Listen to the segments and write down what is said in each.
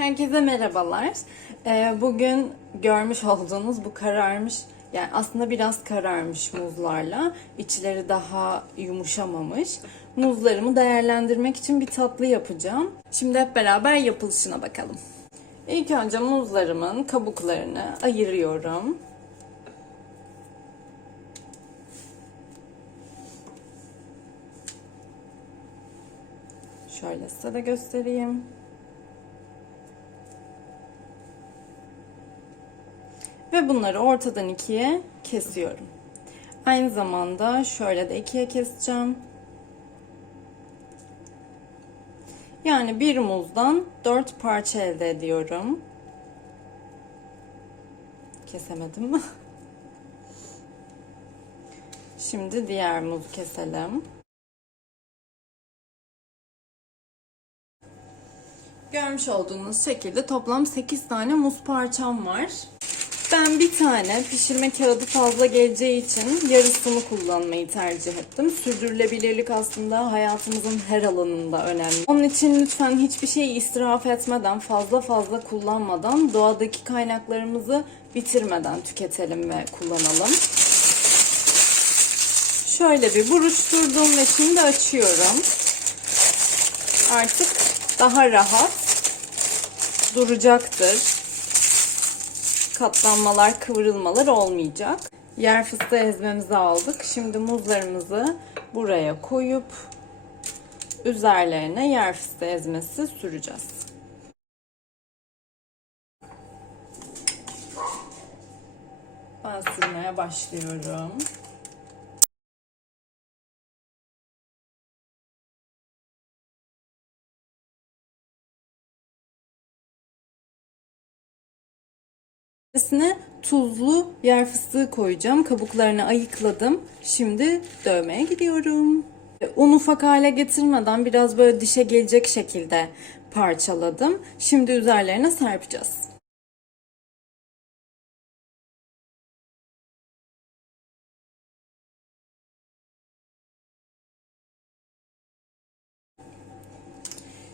Herkese merhabalar. Ee, Bugün görmüş olduğunuz bu kararmış, yani aslında biraz kararmış muzlarla, içleri daha yumuşamamış. Muzlarımı değerlendirmek için bir tatlı yapacağım. Şimdi hep beraber yapılışına bakalım. İlk önce muzlarımın kabuklarını ayırıyorum. Şöyle size de göstereyim. Ve bunları ortadan ikiye kesiyorum. Aynı zamanda şöyle de ikiye keseceğim. Yani bir muzdan dört parça elde ediyorum. Kesemedim mi? Şimdi diğer muzu keselim. Görmüş olduğunuz şekilde toplam 8 tane muz parçam var. Ben bir tane pişirme kağıdı fazla geleceği için yarısını kullanmayı tercih ettim. Sürdürülebilirlik aslında hayatımızın her alanında önemli. Onun için lütfen hiçbir şeyi israf etmeden, fazla fazla kullanmadan, doğadaki kaynaklarımızı bitirmeden tüketelim ve kullanalım. Şöyle bir buruşturdum ve şimdi açıyorum. Artık daha rahat duracaktır katlanmalar, kıvrılmalar olmayacak. Yer fıstığı ezmemizi aldık. Şimdi muzlarımızı buraya koyup üzerlerine yer fıstığı ezmesi süreceğiz. Ben sürmeye başlıyorum. İçerisine tuzlu yer fıstığı koyacağım. Kabuklarını ayıkladım. Şimdi dövmeye gidiyorum. Un ufak hale getirmeden biraz böyle dişe gelecek şekilde parçaladım. Şimdi üzerlerine serpeceğiz.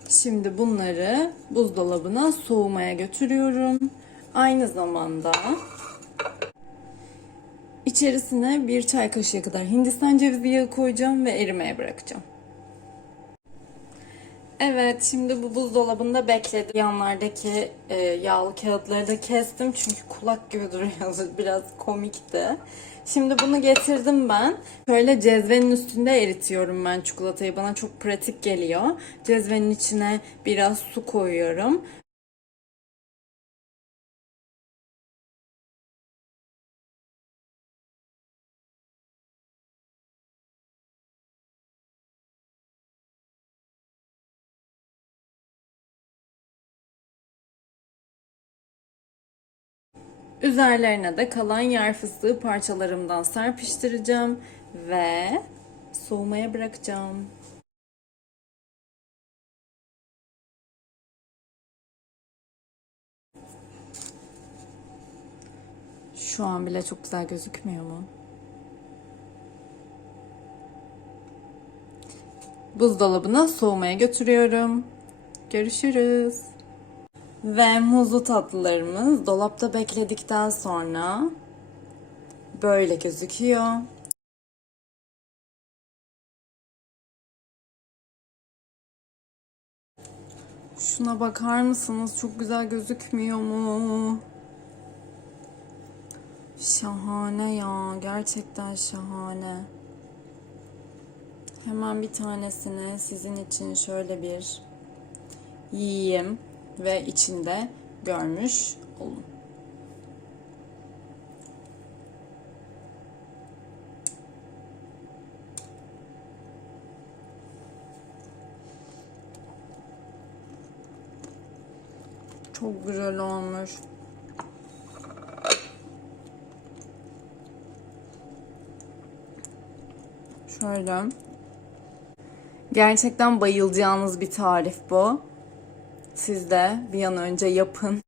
Şimdi bunları buzdolabına soğumaya götürüyorum. Aynı zamanda içerisine bir çay kaşığı kadar Hindistan cevizi yağı koyacağım ve erimeye bırakacağım. Evet, şimdi bu buzdolabında bekledi. Yanlardaki e, yağlı kağıtları da kestim çünkü kulak gibi duruyordu. Biraz komikti. Şimdi bunu getirdim ben. Şöyle cezvenin üstünde eritiyorum ben çikolatayı. Bana çok pratik geliyor. Cezvenin içine biraz su koyuyorum. Üzerlerine de kalan yer fıstığı parçalarımdan serpiştireceğim ve soğumaya bırakacağım. Şu an bile çok güzel gözükmüyor mu? Buzdolabına soğumaya götürüyorum. Görüşürüz. Ve muzlu tatlılarımız dolapta bekledikten sonra böyle gözüküyor. Şuna bakar mısınız? Çok güzel gözükmüyor mu? Şahane ya. Gerçekten şahane. Hemen bir tanesini sizin için şöyle bir yiyeyim ve içinde görmüş olun. Çok güzel olmuş. Şöyle. Gerçekten bayılacağınız bir tarif bu. Siz de bir an önce yapın.